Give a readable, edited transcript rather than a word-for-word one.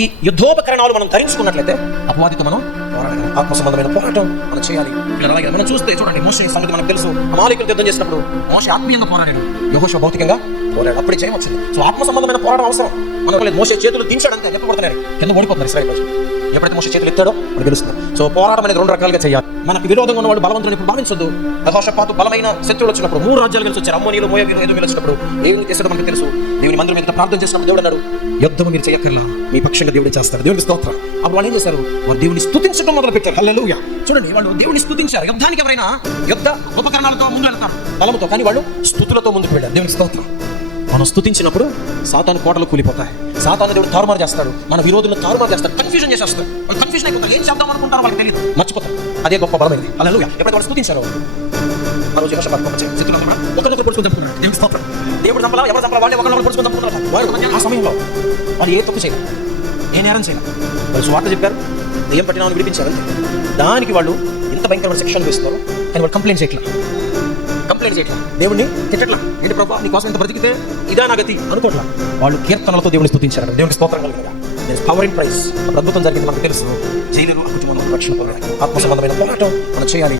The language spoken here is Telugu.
ఈ యుద్ధోపకరణాలు మనం ధరించుకున్నట్లయితే అపవాదితో మనం పోరాడగలం. ఆత్మ సంబంధమైన పోరాటం మనం చేయాలి. అలాగే మనం చూస్తే చూడండి, మోషే సంగతి మనకు తెలుసు. అమాలేకులతో యుద్ధం చేసినప్పుడు మోషే ఆత్మీయంగా పోరాడాడు, యెహోషువ భౌతికంగా పోరాడు. అప్పుడే జయం వచ్చింది. సో ఆత్మ సంబంధమైన పోరాటం అవసరం. మనం మోషే చేతులు దించాడంటే చెప్పబడుతున్నాయి, కింద ఓడిపోతున్నారు ఇశ్రాయేలు ప్రజలు. ఎప్పుడైతే మోషే చేతులు ఎత్తాడో అది గెలుస్తుంది. సో పోరాటం అనేది 2 రకాలుగా చేయాలి. మనకు విరోధంగా ఉన్నవాడు బలవంతుని ఇప్పుడు భావించొద్దు. యెహోషాపాతు బలమైన శత్రువులు వచ్చినప్పుడు 3 రాజ్యాలు గెలిచి వచ్చారు. అమ్మోనీయులు, మోయాబీయులు, ఎదోమీయులు వచ్చినప్పుడు దేవుని చేసాడో మనకు తెలుసు. దేవుని మందిరం మీద ప్రార్థన చేసినప్పుడు దేవుడు అన్నాడు, యుద్ధము మీరు చేయక్కర్లా, మీ పక్షంగా దేవుడు చేస్తాడు. దేవునికి స్తోత్రం. అప్పుడు వాళ్ళు ఏం చేశారు? వారు దేవుని స్తుతించడం మొదలు పెట్టారు. హల్లెలూయా. చూడండి, వాళ్ళు దేవుని స్తుతించారు. యుద్ధానికి ఎవరైనా యుద్ధ ఉపకరణాలతో ముందు వెళ్తారు, బలముతో, కానీ వాళ్ళు స్తుతులతో ముందుకు వెళ్ళారు. దేవునికి స్తోత్రం. మనం స్తుతించినప్పుడు సాతాను కోటలు కూలిపోతాయి. సాతాను దేవుడు తారుమారు చేస్తాడు, మన విరోధులను తారుమారు చేస్తాడు, కన్ఫ్యూజన్ చేసేస్తాడు. వాళ్ళు కన్ఫ్యూజన్ అయిపోతారు, ఏం చేద్దాం అనుకుంటారో వాళ్ళకి తెలియదు, మర్చిపోతారు. అదే గొప్ప బలమైంది. హల్లెలూయా. ఎప్పుడైతే వాళ్ళు స్తుతించారో ఆ రోజు యెహోషాపాతు గొప్ప జయం. శత్రువులు కూడా ఒకరినొకరు పొడుచుకొని చంపుకున్నారు. దేవునికి స్తోత్రం. దేవుడు చంపాలా, ఎవరు చంపాలా, వాళ్ళే ఒకరినొకరు పొడుచుకొని చంపుకున్నారు. వారు ఆ సమయంలో వాళ్ళు ఏ తప్పు చేయలేదు, ఏ నేరం చేయలేదు. వాళ్ళు సువార్త చెప్పారు, దెయ్యం పట్టిన వాళ్ళని విడిపించారు అంతే. దానికి వాళ్ళు ఇంత భయంకరమైన శిక్షణ వేస్తున్నారు, కానీ వాళ్ళు కంప్లైంట్ చేయట్లేదు. దేవుడిని తిట్టట్లా, ఏంటి ప్రభా నీ కోసం ఇంత బ్రతికితే ఇదా నా గతి అనుకోట్లా. వాళ్ళు కీర్తనలతో దేవుని స్తుతించారు. దేవునికి స్తోత్రం కలుగునుగా. Power in praise. అద్భుతం జరిగింది మనకు తెలుసు. జైలు కుటుంబంలో రక్షణ పొందారు. ఆత్మ సంబంధమైన పోరాటం మనం చేయాలి.